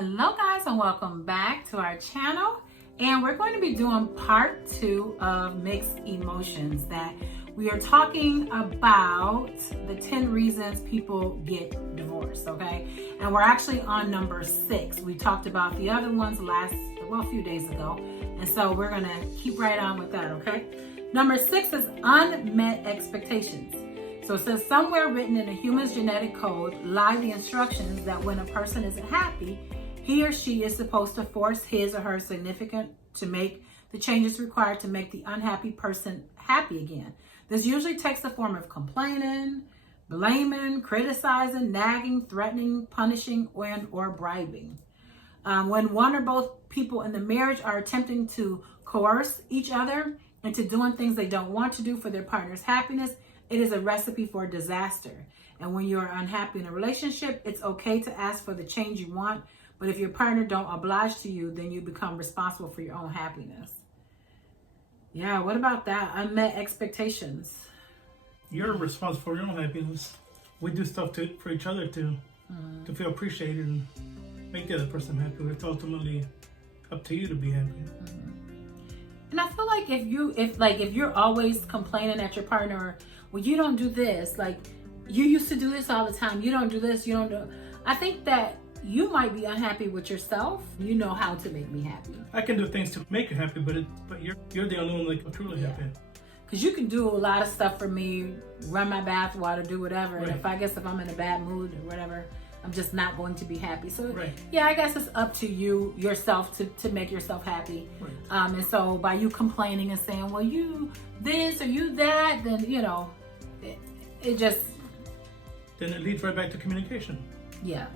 Hello guys, and welcome back to our channel. And we're going to be doing part 2 of mixed emotions. That we are talking about the 10 reasons people get divorced, okay? And we're actually on number 6. We talked about the other ones a few days ago. And so we're gonna keep right on with that, okay? Number 6 is unmet expectations. So it says somewhere written in a human's genetic code lie the instructions that when a person isn't happy, he or she is supposed to force his or her significant to make the changes required to make the unhappy person happy again. This usually takes the form of complaining, blaming, criticizing, nagging, threatening, punishing, or bribing. When one or both people in the marriage are attempting to coerce each other into doing things they don't want to do for their partner's happiness, it is a recipe for disaster. And when you're unhappy in a relationship, it's okay to ask for the change you want. But if your partner don't oblige to you, then you become responsible for your own happiness. Yeah, what about that? Unmet expectations. You're responsible for your own happiness. We do stuff for each other to feel appreciated and make the other person happy. It's ultimately up to you to be happy. And I feel like if you're always complaining at your partner, well, you don't do this, like you used to do this all the time, you don't do this, you don't do. I think that you might be unhappy with yourself. You know how to make me happy. I can do things to make you happy, but you're the only one that can truly happy. Because you can do a lot of stuff for me, run my bath water, do whatever. Right. And if I'm in a bad mood or whatever, I'm just not going to be happy. So right. Yeah, I guess it's up to yourself to make yourself happy. Right. And so by you complaining and saying, well, you this or you that, then it just. Then it leads right back to communication. Yeah.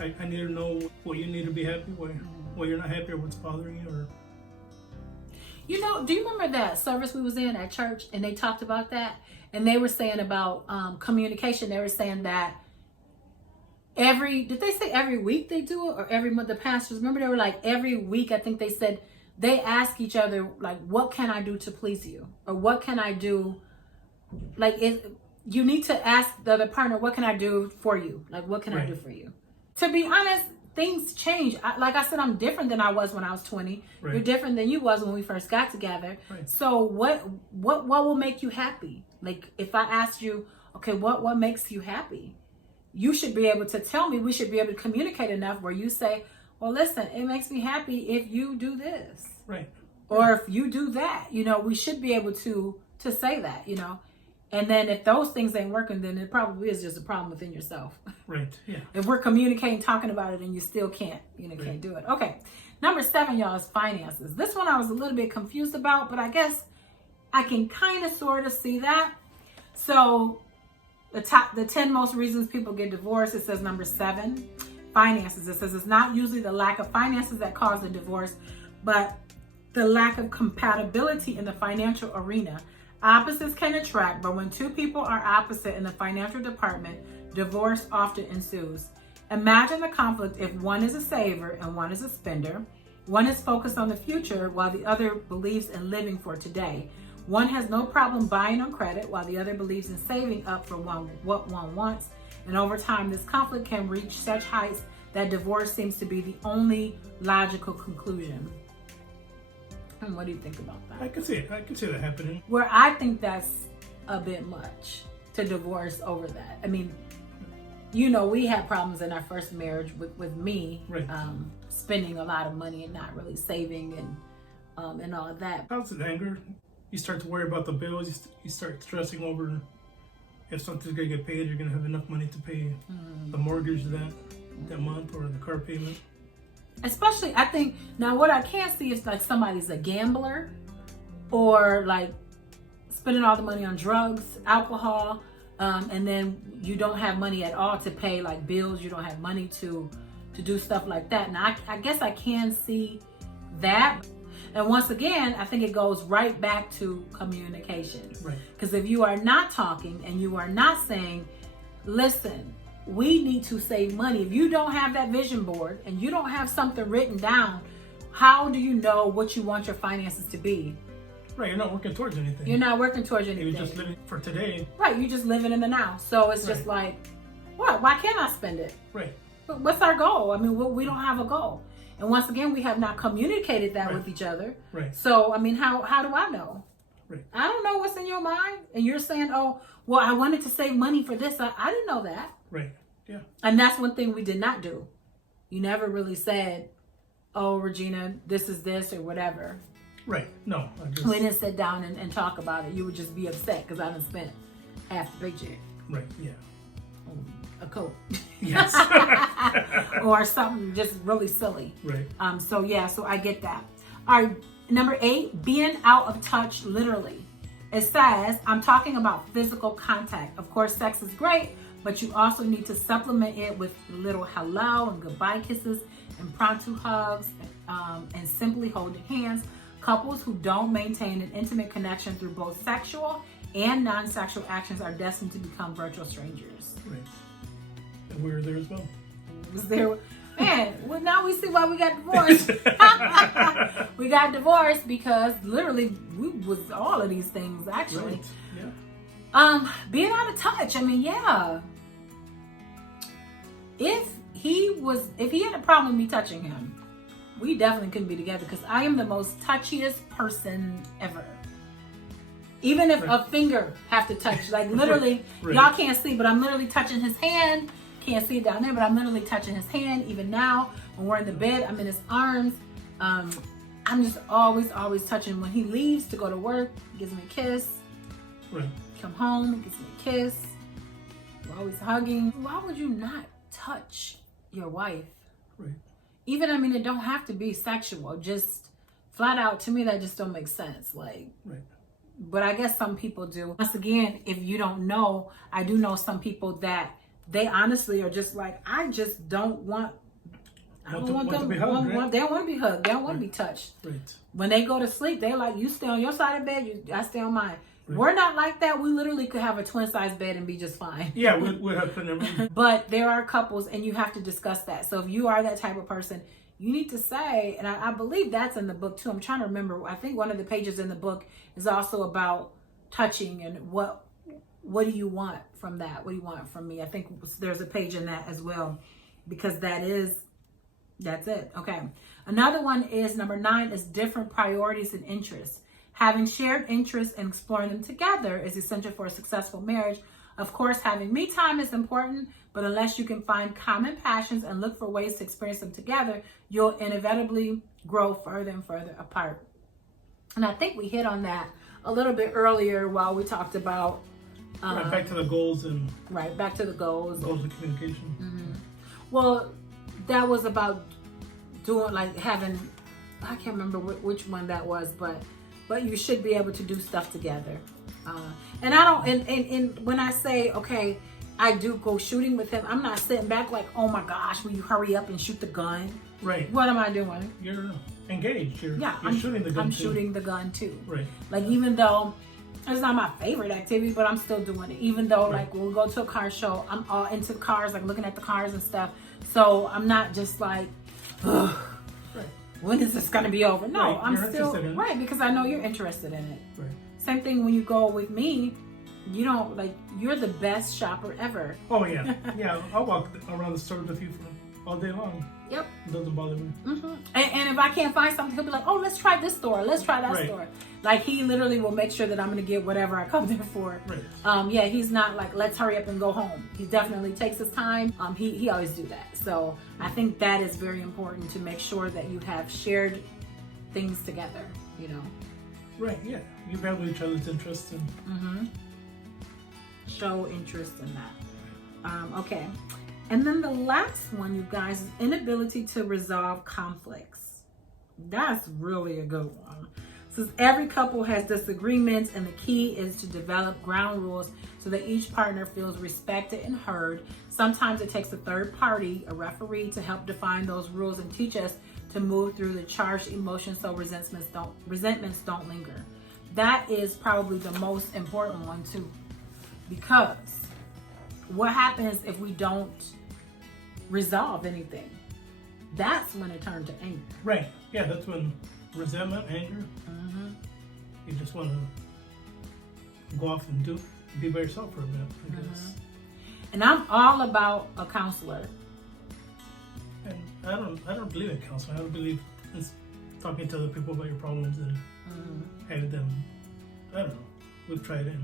I need to know what you need to be happy, why you're not happy, or what's bothering you, or. Do you remember that service we was in at church, and they talked about that, and they were saying about communication. They were saying that did they say every week they do it, or every month? The pastors, remember, they were like every week. I think they said they ask each other, like, what can I do to please you, or what can I do? Like, you need to ask the other partner, what can I do for you? Like, what can I do for you? To be honest, things change. Like I said, I'm different than I was when I was 20. Right. You're different than you was when we first got together. Right. So what will make you happy? Like, if I asked you, okay, what makes you happy? You should be able to tell me. We should be able to communicate enough where you say, well, listen, it makes me happy if you do this. Right. Or if you do that. We should be able to say that, And then if those things ain't working, then it probably is just a problem within yourself. Right, yeah. If we're communicating, talking about it, and you still can't do it. Okay. Number 7, y'all, is finances. This one I was a little bit confused about, but I guess I can kind of sort of see that. So the 10 most reasons people get divorced, it says number 7, finances. It says it's not usually the lack of finances that cause the divorce, but the lack of compatibility in the financial arena. Opposites can attract, but when two people are opposite in the financial department, divorce often ensues. Imagine the conflict if one is a saver and one is a spender. One is focused on the future while the other believes in living for today. One has no problem buying on credit while the other believes in saving up for what one wants. And over time, this conflict can reach such heights that divorce seems to be the only logical conclusion. And what do you think about that? I can see that happening. Where I think that's a bit much to divorce over that. I mean, we had problems in our first marriage with me right. Spending a lot of money and not really saving and all of that. How's it anger? You start to worry about the bills. You start stressing over if something's gonna get paid. You're gonna have enough money to pay the mortgage that month or the car payment. Especially, I think, now what I can't see is like somebody's a gambler or like spending all the money on drugs, alcohol, and then you don't have money at all to pay like bills. You don't have money to do stuff like that. Now, I guess I can see that. And once again, I think it goes right back to communication. Right. Because if you are not talking and you are not saying, listen, we need to save money. If you don't have that vision board and you don't have something written down, how do you know what you want your finances to be? Right, you're not working towards anything. You're not working towards anything. You're just living for today. Right, you're just living in the now. So it's just like, what? Why can't I spend it? Right. what's our goal? I mean, we don't have a goal. And once again, we have not communicated that with each other. Right. So, I mean, how do I know? Right. I don't know what's in your mind. And you're saying, oh, well, I wanted to save money for this. I didn't know that. Right. Yeah. And that's one thing we did not do. You never really said, oh, Regina, this is this or whatever. Right. No. We didn't sit down and talk about it. You would just be upset because I done spent half the paycheck. Right. Yeah. A coat. Yes. Or something just really silly. Right. So I get that. All right. Number 8, being out of touch literally. It says, I'm talking about physical contact. Of course, sex is great, but you also need to supplement it with little hello and goodbye kisses, impromptu hugs, and simply holding hands. Couples who don't maintain an intimate connection through both sexual and non-sexual actions are destined to become virtual strangers. Right. And we were there as well. Was there? Man, well, now we see why we got divorced. We got divorced because literally we was all of these things actually. Right. Yeah. Being out of touch. I mean, yeah. If he had a problem with me touching him, we definitely couldn't be together because I am the most touchiest person ever. Even if a finger have to touch, like literally, y'all can't see, but I'm literally touching his hand. Can't see it down there, but I'm literally touching his hand. Even now, when we're in the bed, I'm in his arms. I'm just always touching. When he leaves to go to work, he gives me a kiss. Right. Come home, he gives me a kiss. We're always hugging. Why would you not touch your wife? Right. Even, I mean, it don't have to be sexual. Just flat out, to me, that just don't make sense. Like, right. But I guess some people do. Once again, if you don't know, I do know some people that they honestly are just like, I just don't want. I don't want them to be hugged. They don't want to be hugged. They don't want to be touched. Right. When they go to sleep, they're like, you stay on your side of the bed, I stay on mine. Right. We're not like that. We literally could have a twin size bed and be just fine. Yeah, we'll have to. But there are couples, and you have to discuss that. So if you are that type of person, you need to say, and I believe that's in the book too. I'm trying to remember. I think one of the pages in the book is also about touching and what do you want from that? What do you want from me? I think there's a page in that as well, because that's it. Okay. Another one is number 9 is different priorities and interests. Having shared interests and exploring them together is essential for a successful marriage. Of course, having me time is important, but unless you can find common passions and look for ways to experience them together, you'll inevitably grow further and further apart. And I think we hit on that a little bit earlier while we talked about back to the goals and back to the goals of communication. Mm-hmm. Well, that was about doing having, I can't remember which one that was, but you should be able to do stuff together. And I don't, and when I say, okay, I do go shooting with him, I'm not sitting back like, oh my gosh, will you hurry up and shoot the gun? Right. What am I doing? You're engaged. You're shooting the gun. I'm shooting the gun too. Right. Like, even though it's not my favorite activity, but I'm still doing it. Even though like when we go to a car show, I'm all into cars, like looking at the cars and stuff. So I'm not just like, ugh, when is this going to be over? No, I'm still, because I know you're interested in it. Right. Same thing when you go with me, you don't, you're the best shopper ever. Oh, yeah. Yeah, I'll walk around the store with you for all day long. Yep. It doesn't bother me. Mm-hmm. And if I can't find something, he'll be like, oh, let's try this store. Let's try that store. Like, he literally will make sure that I'm going to get whatever I come there for. Right. He's not like, let's hurry up and go home. He definitely takes his time. He always do that. So I think that is very important, to make sure that you have shared things together, you know. Right, yeah. You value each other's interests and show interest in that. Okay. And then the last one, you guys, is inability to resolve conflicts. That's really a good one. Since every couple has disagreements, and the key is to develop ground rules so that each partner feels respected and heard. Sometimes it takes a third party, a referee, to help define those rules and teach us to move through the charged emotions so resentments don't linger. That is probably the most important one too, because what happens if we don't resolve anything? That's when it turns to anger. Right. Yeah, that's when resentment, anger. You just want to go off and be by yourself for a minute, I guess. And I'm all about a counselor. I don't believe in counseling. I don't believe in talking to other people about your problems and having them. I don't know. We've tried it.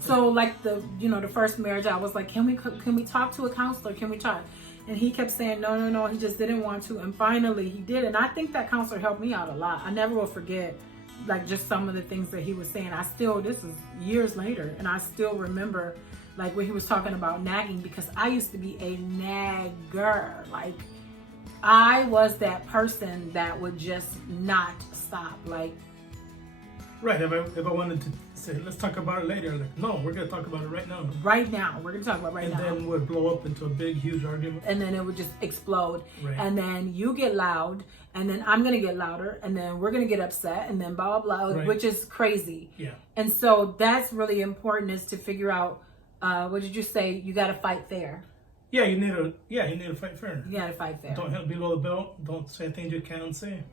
So like the first marriage, I was like, can we talk to a counselor? Can we talk? And he kept saying no. He just didn't want to. And finally he did. And I think that counselor helped me out a lot. I never will forget like just some of the things that he was saying. This is years later, and I still remember like when he was talking about nagging, because I used to be a nagger. Like I was that person that would just not stop. Like, right. If I wanted to say, let's talk about it later, like, no, we're going to talk about it right now. Right now. We're going to talk about right now. And then would blow up into a big, huge argument. And then it would just explode. Right. And then you get loud, and then I'm going to get louder, and then we're going to get upset, and then blah, blah, blah, right. which is crazy. Yeah. And so that's really important, is to figure out, what did you say? You got to fight fair. Yeah, you need to fight fair. You got to fight fair. Don't help below the belt. Don't say things you can't say.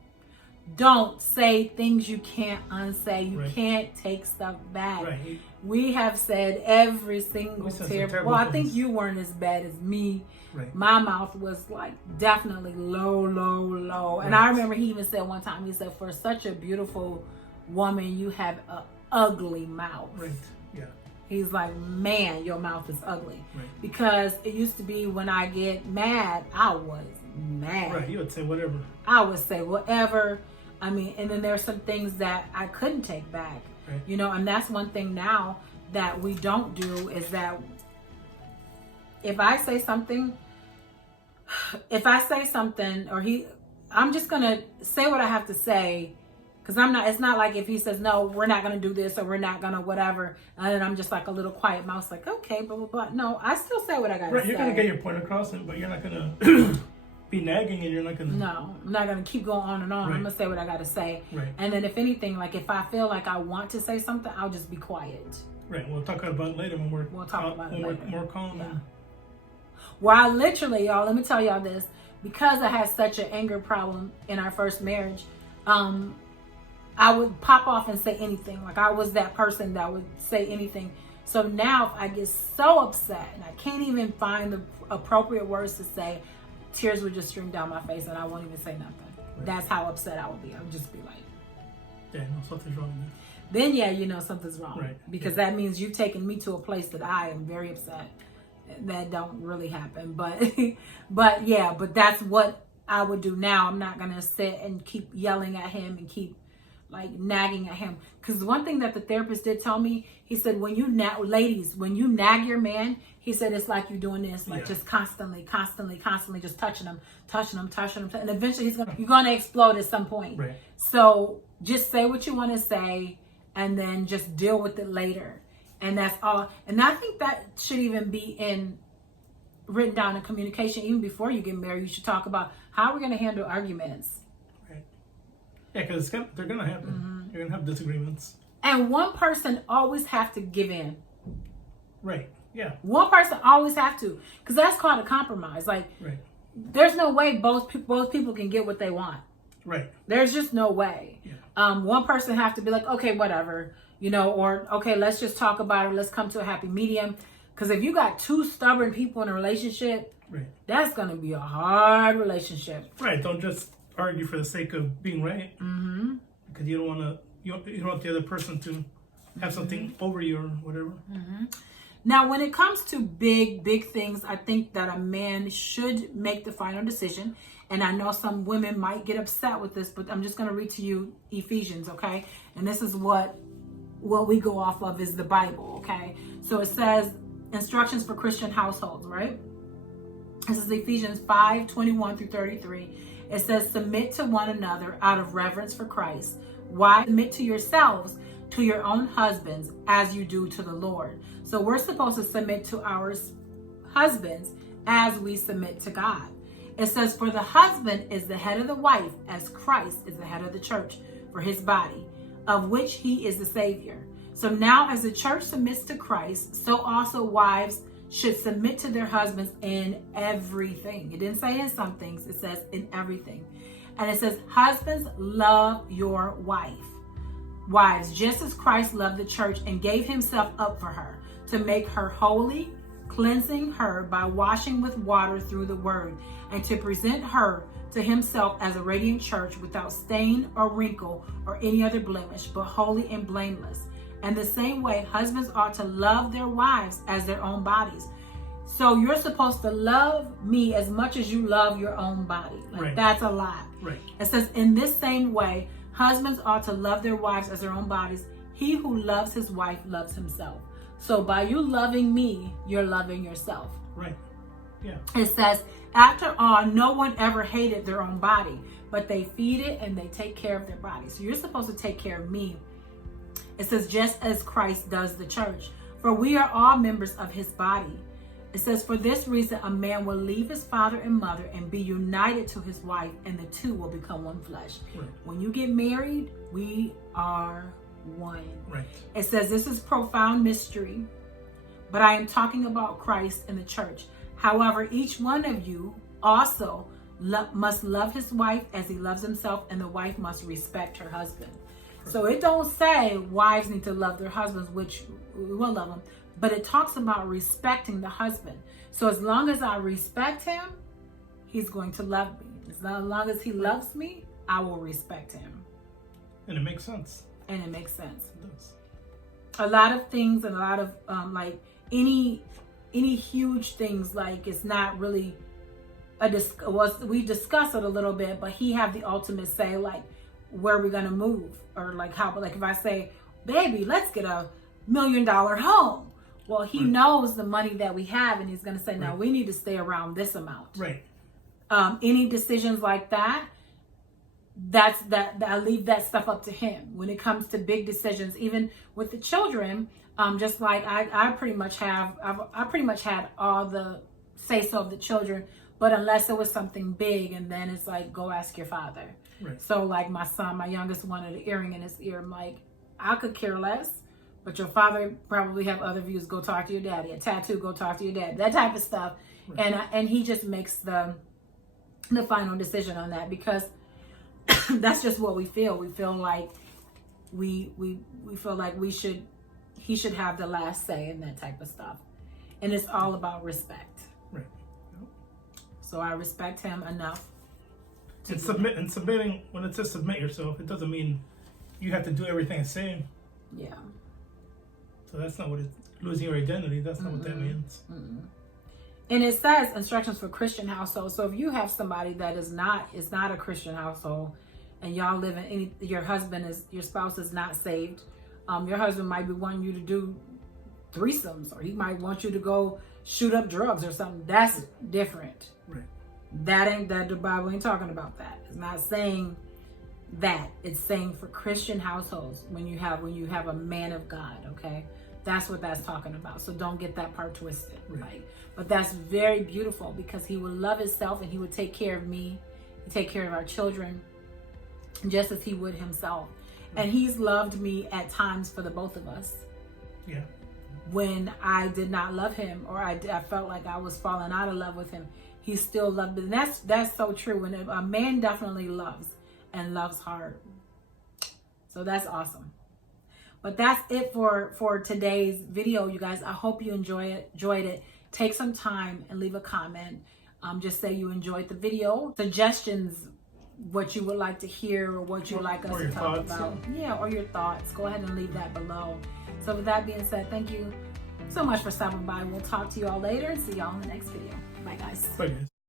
Don't say things you can't unsay. You right. can't take stuff back. Right. We have said every single terrible. Well, I think you weren't as bad as me. Right. My mouth was like definitely low. Right. And I remember he even said one time, he said, for such a beautiful woman, you have an ugly mouth. Right. Yeah. He's like, man, your mouth is ugly. Right. Because it used to be when I get mad, I was mad. Right. You would say whatever. I would say whatever. I mean, and then there's some things that I couldn't take back, right. And that's one thing now that we don't do, is that if I say something, or I'm just going to say what I have to say, because it's not like if he says, no, we're not going to do this, or we're not going to whatever, and then I'm just like a little quiet mouse, like, okay, blah, blah, blah. No, I still say what I got to say. You're going to get your point across, but you're not going to be nagging, and you're not going to... No, I'm not going to keep going on and on. Right. I'm going to say what I got to say. Right. And then if anything, like if I feel like I want to say something, I'll just be quiet. Right. We'll talk about it later when we're more calm. Yeah. Well, I literally, y'all, let me tell y'all this. Because I had such an anger problem in our first marriage, I would pop off and say anything. Like I was that person that would say anything. So now if I get so upset and I can't even find the appropriate words to say, tears would just stream down my face and I won't even say nothing. Right. That's how upset I would be. I would just be like, yeah, no, something's wrong there. Then yeah, something's wrong. Right. Because that means you've taken me to a place that I am very upset. That don't really happen. But but that's what I would do now. I'm not gonna sit and keep yelling at him and keep like nagging at him. Because one thing that the therapist did tell me, he said, when you nag your man, he said it's like you're doing this, like just constantly just touching him, and eventually you're gonna explode at some point. Right. So just say what you want to say, and then just deal with it later, and that's all. And I think that should even be written down in communication. Even before you get married, you should talk about how we're gonna handle arguments. Right. Yeah, because they're gonna happen. Mm-hmm. You're gonna have disagreements. And one person always have to give in. Right. Yeah. One person always have to, because that's called a compromise. Like, right. There's no way both people can get what they want. Right. There's just no way. Yeah. One person have to be like, okay, whatever, or okay, let's just talk about it. Let's come to a happy medium. Because if you got two stubborn people in a relationship, right, that's gonna be a hard relationship. Right. Don't just argue for the sake of being right. Mm-hmm. Because you don't want the other person to have something over you or whatever. Mm-hmm. Now, when it comes to big things, I think that a man should make the final decision. And I know some women might get upset with this, but I'm just going to read to you Ephesians, okay? And this is what we go off of is the Bible, okay? So it says instructions for Christian households, right? This is Ephesians 5:21-33. It says, submit to one another out of reverence for Christ. Why? Submit to yourselves, to your own husbands, as you do to the Lord. So we're supposed to submit to our husbands as we submit to God. It says, for the husband is the head of the wife, as Christ is the head of the church, for his body, of which he is the Savior. So now as the church submits to Christ, so also wives should submit to their husbands in everything. It didn't say in some things, it says in everything. And it says, husbands, love your wife. Wives, just as Christ loved the church and gave himself up for her, to make her holy, cleansing her by washing with water through the word, and to present her to himself as a radiant church without stain or wrinkle or any other blemish, but holy and blameless. And the same way, husbands ought to love their wives as their own bodies. So you're supposed to love me as much as you love your own body. Right. That's a lot. Right. It says, in this same way, husbands ought to love their wives as their own bodies. He who loves his wife loves himself. So by you loving me, you're loving yourself. Right. Yeah. It says, after all, no one ever hated their own body, but they feed it and they take care of their body. So you're supposed to take care of me. It says, just as Christ does the church, for we are all members of his body. It says, for this reason, a man will leave his father and mother and be united to his wife, and the two will become one flesh. Right. When you get married, we are one. Right. It says, this is profound mystery, but I am talking about Christ and the church. However, each one of you also must love his wife as he loves himself, and the wife must respect her husband. So it don't say wives need to love their husbands, which we will love them, but it talks about respecting the husband. So as long as I respect him, he's going to love me. As long as he loves me, I will respect him. And it makes sense. And it makes sense. It does. A lot of things, and a lot of like any huge things, like it's not really we discuss it a little bit, but he have the ultimate say, like where we're gonna move, or like how, like if I say, baby, let's get $1 million home. Well, he knows the money that we have, and he's gonna say, no, we need to stay around this amount. Right. Any decisions like that, I leave that stuff up to him. When it comes to big decisions, even with the children, just like I pretty much had all the say so of the children, but unless it was something big, and then it's like, go ask your father. Right. So like my son, my youngest, wanted an earring in his ear. I'm like, I could care less, but your father probably have other views. Go talk to your daddy. A tattoo, go talk to your dad. That type of stuff. Right. And he just makes the final decision on that, because that's just what we feel. We feel like we feel like he should have the last say in that type of stuff. And it's all about respect. Right. Yep. So I respect him enough. And submitting, when it says submit yourself, it doesn't mean you have to do everything the same. Yeah. So that's not what losing your identity. That's not what that means. And it says instructions for Christian households. So if you have somebody that is not a Christian household, and y'all live in your spouse is not saved, your husband might be wanting you to do threesomes, or he might want you to go shoot up drugs or something. That's different. Right. That the Bible ain't talking about that. It's not saying that. It's saying for Christian households, when you have a man of God, okay? That's what that's talking about. So don't get that part twisted. Right? But that's very beautiful, because he would love himself, and he would take care of me, and take care of our children, just as he would himself. And he's loved me at times for the both of us. Yeah. When I did not love him, or I felt like I was falling out of love with him, he still loved me. And that's so true. And a man definitely loves, and loves hard. So that's awesome. But that's it for today's video, you guys. I hope you enjoyed it. Take some time and leave a comment. Just say you enjoyed the video. Suggestions, what you would like to hear, or what you would like us to talk about. Yeah, or your thoughts. Go ahead and leave that below. So with that being said, thank you so much for stopping by. We'll talk to you all later, and see y'all in the next video. Bye, guys. Bye, guys.